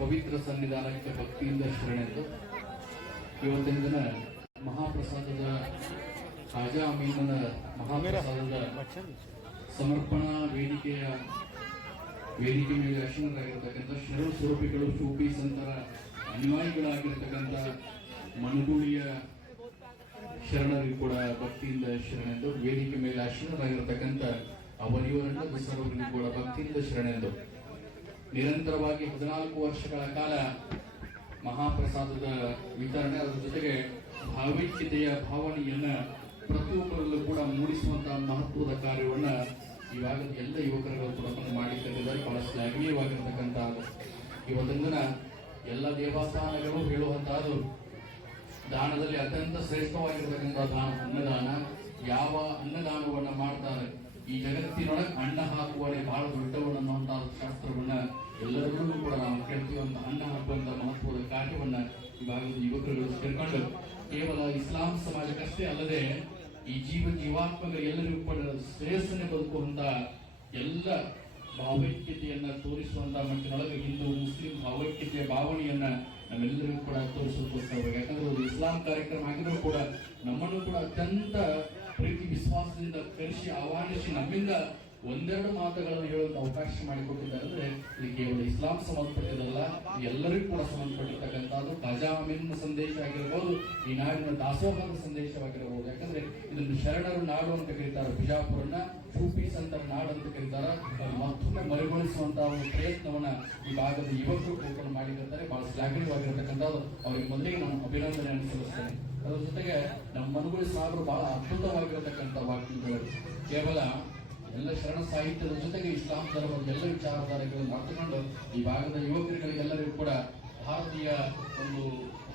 ಪವಿತ್ರ ಸನ್ನಿಧಾನಕ್ಕೆ ಭಕ್ತಿಯಿಂದ ಶರಣೆಂದು ಇವತ್ತಿನ ದಿನ ಮಹಾಪ್ರಸಾದದ ಖಾಜಾ ಅಮೀನನ ಮಹಾಪ್ರಸಾದದ ಸಮರ್ಪಣಾ ವೇದಿಕೆ ಮೇಲೆ ಅಶ್ವರಾಗಿರ್ತಕ್ಕಂಥ ಶರಣ ಸ್ವರೂಪಿಗಳು ಶೂಪಿ ಸಂತರ ಅನುಯಾಯಿಗಳಾಗಿರ್ತಕ್ಕಂಥ ಮನುಗೂಳಿಯ ಶರಣರಿಗೂ ಕೂಡ ಭಕ್ತಿಯಿಂದ ಶರಣೆಂದು ವೇದಿಕೆ ಮೇಲೆ ಅಶ್ವರಾಗಿರ್ತಕ್ಕಂಥ ಅವರಿವರನ್ನ ಬಸವರಿಗೂ ಕೂಡ ಭಕ್ತಿಯಿಂದ ಶರಣೆಂದು ನಿರಂತರವಾಗಿ 14 ವರ್ಷಗಳ ಕಾಲ ಮಹಾಪ್ರಸಾದದ ವಿತರಣೆ, ಅದರ ಜೊತೆಗೆ ಭಾವೈಕ್ಯತೆಯ ಭಾವನೆಯನ್ನ ಪ್ರತಿಯೊಬ್ಬರಲ್ಲೂ ಕೂಡ ಮೂಡಿಸುವಂತಹ ಮಹತ್ವದ ಕಾರ್ಯವನ್ನ ಇವಾಗ ಎಲ್ಲ ಯುವಕರುಗಳು ಕೂಡ ಮಾಡಿಕೊಂಡಿದ್ದಾರೆ. ಬಹಳ ಶ್ಲಾಘನೀಯವಾಗಿರ್ತಕ್ಕಂಥ ಇವತ್ತಿನ ಎಲ್ಲ ದೇವಸ್ಥಾನಗಳು ಹೇಳುವಂತಹದ್ದು ದಾನದಲ್ಲಿ ಅತ್ಯಂತ ಶ್ರೇಷ್ಠವಾಗಿರ್ತಕ್ಕಂಥ ದಾನ ಅನ್ನದಾನ. ಯಾವ ಅನ್ನದಾನವನ್ನ ಮಾಡ್ತಾರೆ ಈ ಜಗತ್ತಿನೊಳಗೆ ಅನ್ನ ಹಾಕುವರೆ ಬಹಳ ದೊಡ್ಡವನ್ನಂತಹ ಶಾಸ್ತ್ರವನ್ನ ಎಲ್ಲರಿಗೂ ಕೂಡ ನಾವು ಕೇಳ್ತೀವಂತ ಅನ್ನ ಹಾಕುವಂತ ಮಹತ್ವದ ಕಾರ್ಯವನ್ನ ಇವಾಗ ಯುವಕರುಗಳು ತಿಳ್ಕೊಂಡು ಕೇವಲ ಇಸ್ಲಾಂ ಸಮಾಜಕ್ಕಷ್ಟೇ ಅಲ್ಲದೆ ಈ ಜೀವಾತ್ಮಕ ಎಲ್ಲರಿಗೂ ಕೂಡ ಶ್ರೇಯಸ್ಸನ್ನೇ ಬದುಕುವಂತ ಎಲ್ಲ ಭಾವೈಕ್ಯತೆಯನ್ನ ತೋರಿಸುವಂತ ಮಟ್ಟಿನೊಳಗೆ ಹಿಂದೂ ಮುಸ್ಲಿಂ ಭಾವೈಕ್ಯತೆಯ ಭಾವನೆಯನ್ನ ನಮ್ಮೆಲ್ಲರಿಗೂ ಕೂಡ ತೋರಿಸೋದಕ್ಕೋಸ್ಕರ, ಯಾಕಂದ್ರೆ ಒಂದು ಇಸ್ಲಾಂ ಕಾರ್ಯಕ್ರಮ ಆಗಿದ್ರು ಕೂಡ ನಮ್ಮನ್ನು ಕೂಡ ಅತ್ಯಂತ ಪ್ರೀತಿ ವಿಶ್ವಾಸದಿಂದ ಕರೆಸಿ ಆಹ್ವಾನಿಸಿ ನಮ್ಮಿಂದ ಒಂದೆರಡು ಮಾತುಗಳನ್ನು ಹೇಳುವಂತ ಅವಕಾಶ ಮಾಡಿಕೊಟ್ಟಿದ್ದಾರೆ. ಅಂದ್ರೆ ಇದು ಕೇವಲ ಇಸ್ಲಾಂ ಸಂಬಂಧಪಟ್ಟಿದ್ದಲ್ಲ, ಎಲ್ಲರಿಗೂ ಕೂಡ ಸಂಬಂಧಪಟ್ಟಿರ್ತಕ್ಕಂಥದ್ದು ಖಾಜಾ ಅಮೀನ್ ಸಂದೇಶ ಆಗಿರಬಹುದು, ಈ ನಾಡಿನ ದಾಸೋಹದ ಸಂದೇಶವಾಗಿರಬಹುದು. ಯಾಕಂದ್ರೆ ಇದನ್ನು ಶರಣರು ನಾಡು ಅಂತ ಕರೀತಾರೆ, ಬಿಜಾಪುರನ್ನ ಶೂಫಿ ಸಂತರ ನಾಡು ಅಂತ ಕರೀತಾರೆ. ಮತ್ತೊಮ್ಮೆ ಮರುಗೊಳಿಸುವಂತಹ ಒಂದು ಪ್ರಯತ್ನವನ್ನ ಈ ಭಾಗದ ಯುವಕರು ಕೂಡ ಮಾಡಿದ್ದಾರೆ. ಬಹಳ ಶ್ಲಾಘನೀಯವಾಗಿರತಕ್ಕಂಥದ್ದು. ಅವರಿಗೆ ಮೊದಲಿಗೆ ನಾನು ಅಭಿನಂದನೆ ಸಲ್ಲಿಸ್ತೇನೆ. ಅದರ ಜೊತೆಗೆ ನಮ್ಮ ಮನುಗುಳಿ ಸಾಗರು ಬಹಳ ಅದ್ಭುತವಾಗಿರತಕ್ಕಂಥ ವಾಕ್ಯಗಳು ಕೇವಲ ಎಲ್ಲ ಶರಣ ಸಾಹಿತ್ಯದ ಜೊತೆಗೆ ಇಸ್ಲಾಂ ಧರ್ಮದ ಎಲ್ಲ ವಿಚಾರಧಾರೆಗಳನ್ನು ಅರ್ಥಕೊಂಡು ಈ ಭಾಗದ ಯುವಕರಿಗಳಿಗೆಲ್ಲರಿಗೂ ಕೂಡ ಭಾರತೀಯ ಒಂದು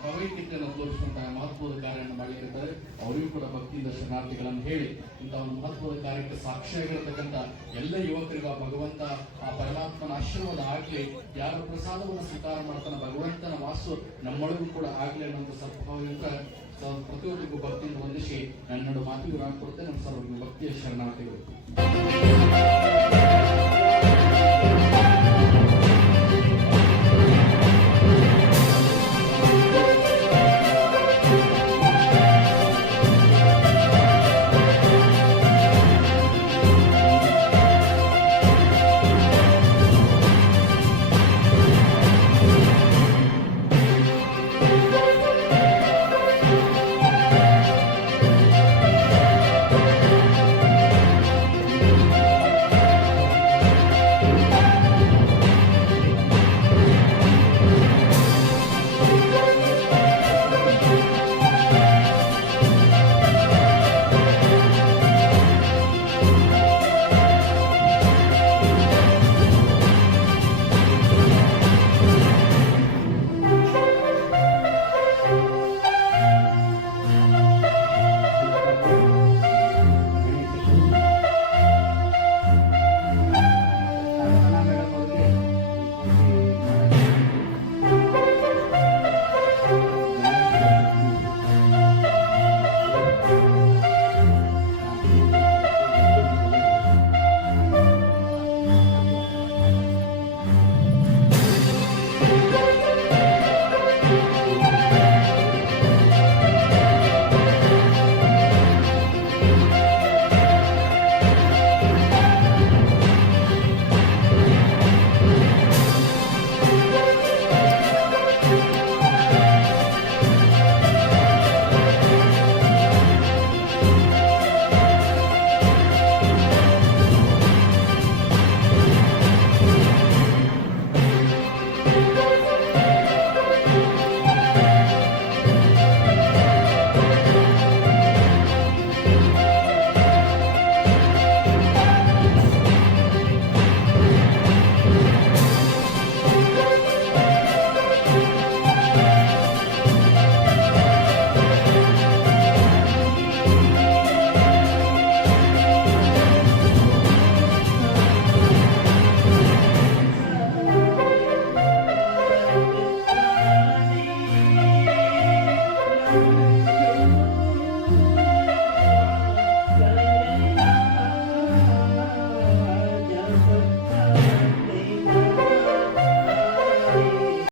ಭಾವೈಕ್ಯತೆಯನ್ನು ತೋರಿಸುವಂತಹ ಮಹತ್ವದ ಕಾರ್ಯವನ್ನು ಮಾಡಲಿಕ್ಕಿದ್ದಾರೆ. ಅವರಿಗೂ ಕೂಡ ಭಕ್ತಿಯಿಂದ ಶರಣಾರ್ಥಿಗಳನ್ನು ಹೇಳಿ ಇಂತಹ ಒಂದು ಮಹತ್ವದ ಕಾರ್ಯಕ್ಕೆ ಸಾಕ್ಷಿಯಾಗಿರತಕ್ಕಂಥ ಎಲ್ಲ ಯುವಕರಿಗೂ ಆ ಭಗವಂತ ಆ ಪರಮಾತ್ಮನ ಆಶೀರ್ವಾದ ಆಗ್ಲಿ, ಯಾರ ಪ್ರಸಾದವನ್ನು ಸ್ವೀಕಾರ ಮಾಡ್ತಾನೆ ಭಗವಂತನ ವಾಸು ನಮ್ಮೊಳಗೂ ಕೂಡ ಆಗ್ಲಿ ಅನ್ನುವಂಥ ಸದ್ಭಾವದಿಂದ ಪ್ರತಿಯೊಬ್ಬರಿಗೂ ಭಕ್ತಿಯಿಂದ ವಂದಿಸಿ ನನ್ನೆರಡು ಮಾತಿಗೂ ನಾನು ಕೊಡ್ತೇನೆ. ನಮ್ಮ ಸರ್ವರಿಗೂ ಭಕ್ತಿಯ ಶರಣಾರ್ಥಿಗಳು.